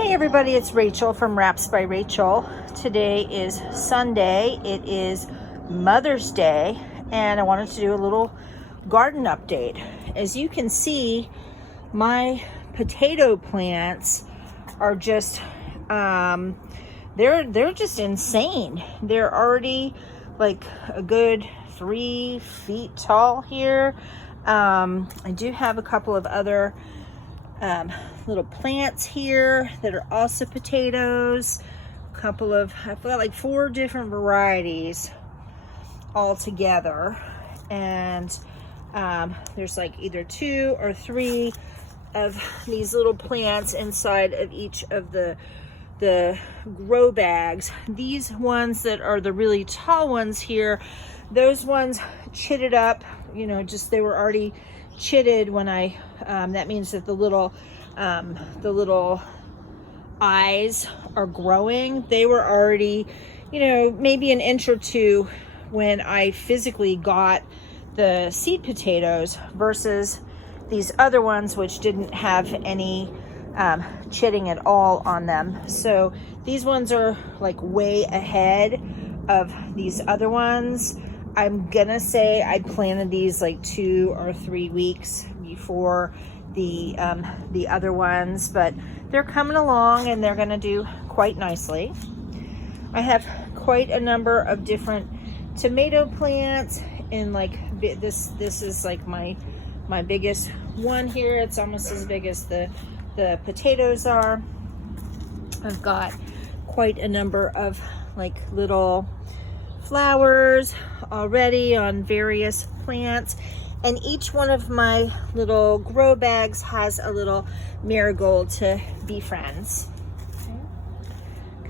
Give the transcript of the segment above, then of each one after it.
Hey everybody, it's Rachel from Wraps by Rachel. Today is Sunday. It is Mother's Day, and I wanted to do a little garden update. As you can see, my potato plants are just they're just insane. They're already like a good 3 feet tall here. I do have a couple of other little plants here that are also potatoes. I've got like 4 different varieties all together, and there's like either 2 or 3 of these little plants inside of each of the grow bags. These ones that are the really tall ones here, those ones chitted up, you know, just they were already chitted when I that means that the little eyes are growing. They were already, you know, maybe an inch or 2 when I physically got the seed potatoes, versus these other ones which didn't have any chitting at all on them. So these ones are like way ahead of these other ones. I'm gonna say I planted these like 2 or 3 weeks before the other ones, but they're coming along and they're gonna do quite nicely. I have quite a number of different tomato plants, and like this is like my biggest one here. It's almost as big as the potatoes are. I've got quite a number of like little flowers already on various plants, and each one of my little grow bags has a little marigold to be friends. Okay.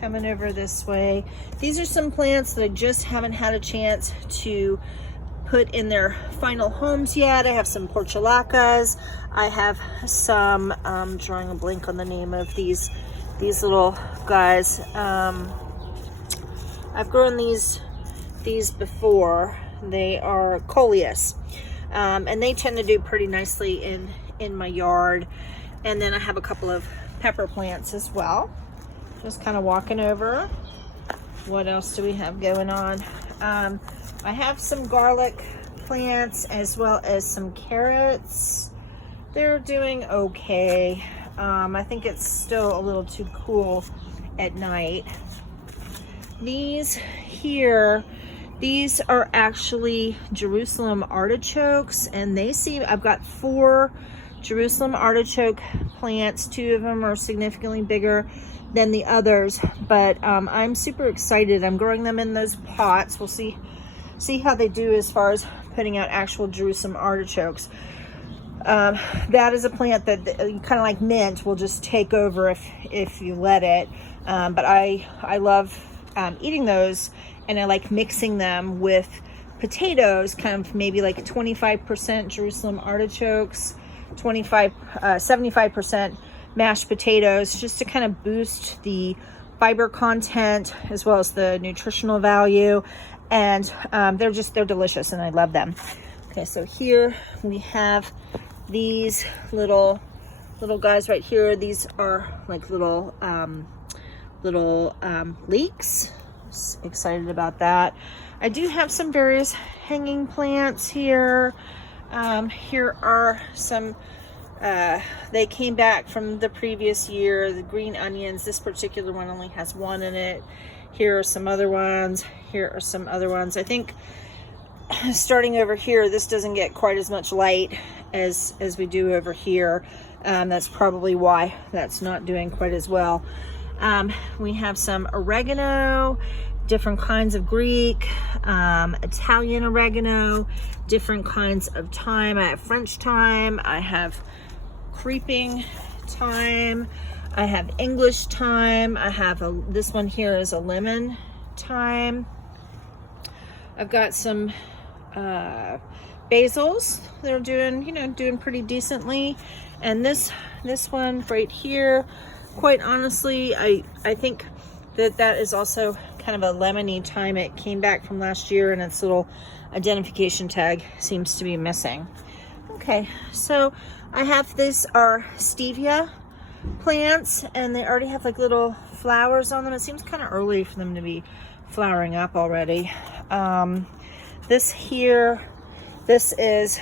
Coming over this way, these are some plants that I just haven't had a chance to put in their final homes yet. I have some portulacas. I have some drawing a blank on the name of these little guys. I've grown these before. They are coleus, and they tend to do pretty nicely in my yard. And then I have a couple of pepper plants as well. Just kind of walking over. What else do we have going on? I have some garlic plants as well as some carrots. They're doing okay. I think it's still a little too cool at night. These here, these are actually Jerusalem artichokes, and I've got 4 Jerusalem artichoke plants. 2 of them are significantly bigger than the others, but I'm super excited. I'm growing them in those pots. We'll see how they do as far as putting out actual Jerusalem artichokes. That is a plant that kind of like mint will just take over if you let it. But I love eating those, and I like mixing them with potatoes, kind of maybe like 25% Jerusalem artichokes, 75% mashed potatoes, just to kind of boost the fiber content as well as the nutritional value. And they're delicious, and I love them. Okay, so here we have these little guys right here. These are like little leeks. Excited about that. I do have some various hanging plants here. Here are some they came back from the previous year, the green onions. This particular one only has 1 in it. Here are some other ones. Here are some other ones. I think starting over here, this doesn't get quite as much light as we do over here. That's probably why that's not doing quite as well. We have some oregano, different kinds of Greek, Italian oregano, different kinds of thyme. I have French thyme. I have creeping thyme. I have English thyme. I have this one here is a lemon thyme. I've got some basils. They're doing pretty decently. And this one right here, quite honestly, I think that is also kind of a lemony thyme. It came back from last year, and its little identification tag seems to be missing. Okay, so I have this are Stevia plants, and they already have like little flowers on them. It seems kind of early for them to be flowering up already. This here, this is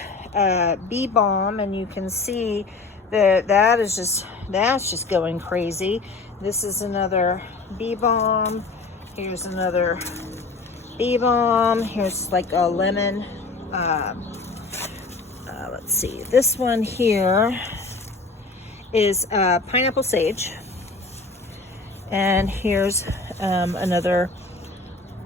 bee balm, and you can see that that's just going crazy. This is another bee balm. Here's another bee balm. Here's like a lemon. Let's see. This one here is pineapple sage. And here's another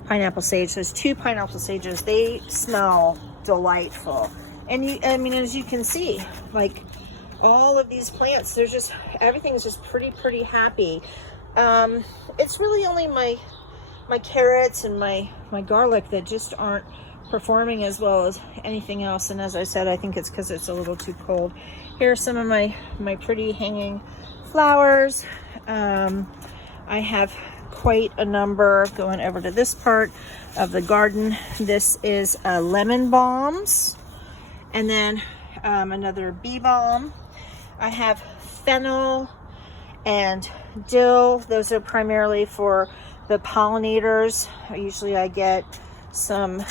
pineapple sage. There's two pineapple sages. They smell delightful. And I mean, as you can see, like all of these plants, everything's just pretty happy. It's really only my carrots and my garlic that just aren't performing as well as anything else. And as I said, I think it's because it's a little too cold. Here are some of my pretty hanging flowers. I have quite a number going over to this part of the garden. This is lemon balms, and then another bee balm. I have fennel and dill. Those are primarily for the pollinators. Usually I get some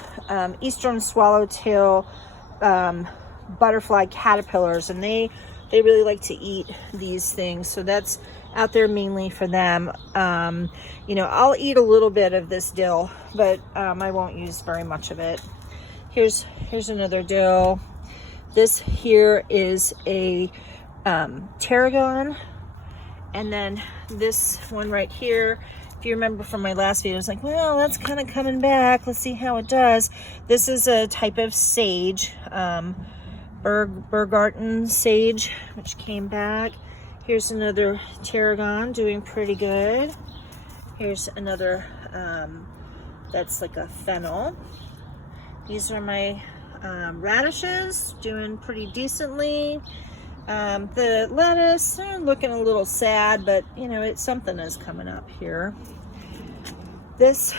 eastern swallowtail butterfly caterpillars, and they really like to eat these things, so that's out there mainly for them. You know, I'll eat a little bit of this dill, but I won't use very much of it. Here's another dill. This here is a tarragon, and then this one right here, if you remember from my last video, I was like, well, that's kind of coming back. Let's see how it does. This is a type of sage, Bergarten sage, which came back. Here's another tarragon doing pretty good. Here's another, that's like a fennel. These are my radishes, doing pretty decently. The lettuce, looking a little sad, but you know, something is coming up here. This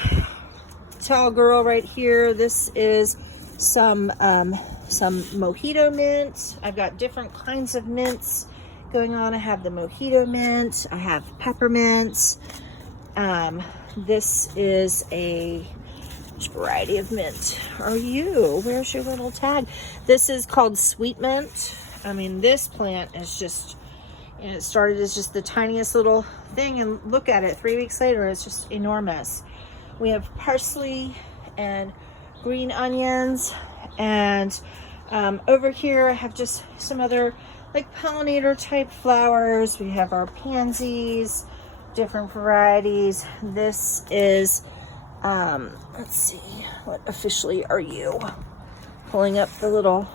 tall girl right here, this is some mojito mint. I've got different kinds of mints going on. I have the mojito mint, I have peppermints. This is which variety of mint are you? Where's your little tag? This is called sweet mint. I mean, this plant is just, you know, it started as just the tiniest little thing, and look at it, 3 weeks later, it's just enormous. We have parsley and green onions, and over here I have just some other like pollinator type flowers. We have our pansies, different varieties. This is, let's see, what officially are you? Pulling up the little,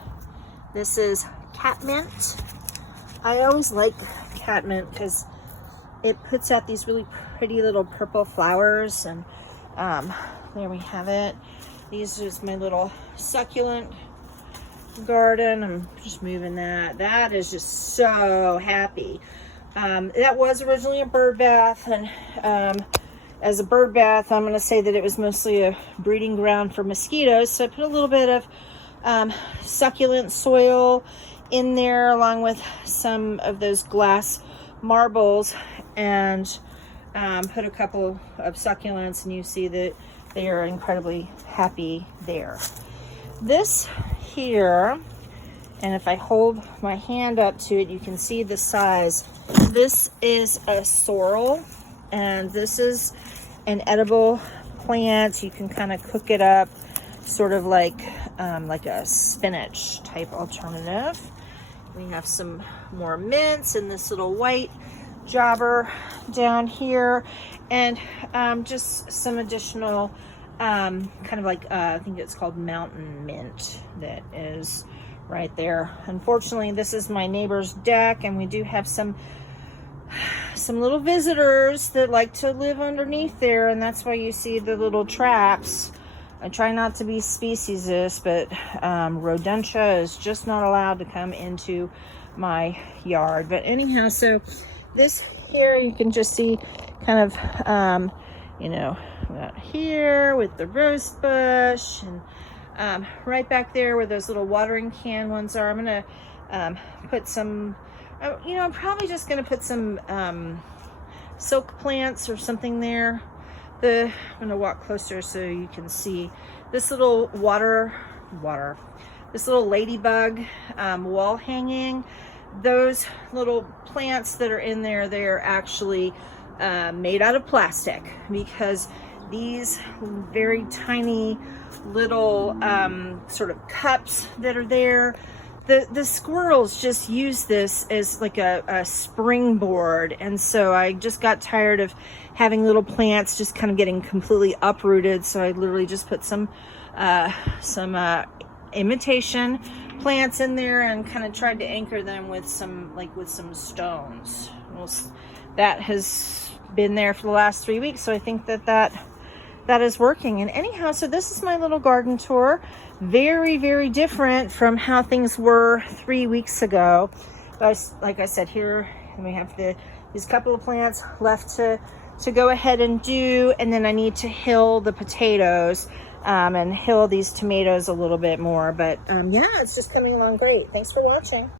this is catmint. I always like catmint because it puts out these really pretty little purple flowers, and there we have it. These are just my little succulent garden. I'm just moving that. That is just so happy. That was originally a bird bath, and as a bird bath, I'm going to say that it was mostly a breeding ground for mosquitoes. So I put a little bit of succulent soil in there, along with some of those glass marbles, and put a couple of succulents, and you see that they are incredibly happy there. This here, and if I hold my hand up to it, you can see the size. This is a sorrel, and this is an edible plant. You can kind of cook it up, sort of like a spinach type alternative. We have some more mints in this little white jobber down here, and just some additional kind of like I think it's called mountain mint that is right there. Unfortunately, this is my neighbor's deck, and we do have some little visitors that like to live underneath there, and that's why you see the little traps. I try not to be speciesist, but rodentia is just not allowed to come into my yard. But anyhow, so this here, you can just see kind of, you know, out here with the rose bush, and right back there where those little watering can ones are. I'm going to put some I'm probably just going to put some silk plants or something there. I'm going to walk closer so you can see this little this little ladybug wall hanging. Those little plants that are in there, they're actually made out of plastic, because these very tiny little sort of cups that are there, the squirrels just use this as like a springboard. And so I just got tired of having little plants just kind of getting completely uprooted. So I literally just put some imitation plants in there and kind of tried to anchor them with some stones. Well, that has been there for the last 3 weeks. So I think that is working. And anyhow, so this is my little garden tour. Very, very different from how things were 3 weeks ago. But like I said, here we have these couple of plants left to go ahead and do. And then I need to hill the potatoes and hill these tomatoes a little bit more. But yeah, it's just coming along great. Thanks for watching.